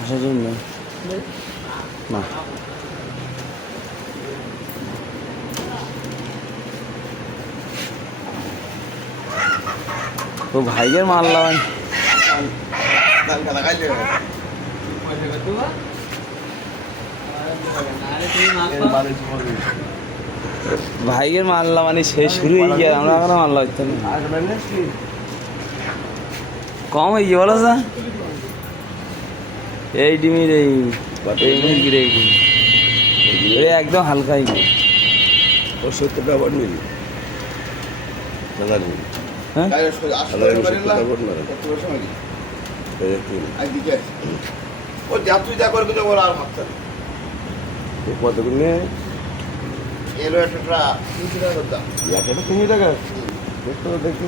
আসার জন্য না তো ভাইয়ের মারলাম ভাইয়ের মারলাম মানে শেষ শুরু হয়ে গিয়ে আমরা এখন মারলা হচ্ছে না কম হয়ে গিয়ে বলো স্যার এই ডিমির এই মুরগির এই একদম হালকা হয়ে গিয়ে ও 70 টাকা নিলি হ্যাঁ ও যা তুই যা করবি ওর আর ভাবছে না কতগুলো নিয়ে এলো একটা 300 টাকা 300 টাকা দেখতে দেখতে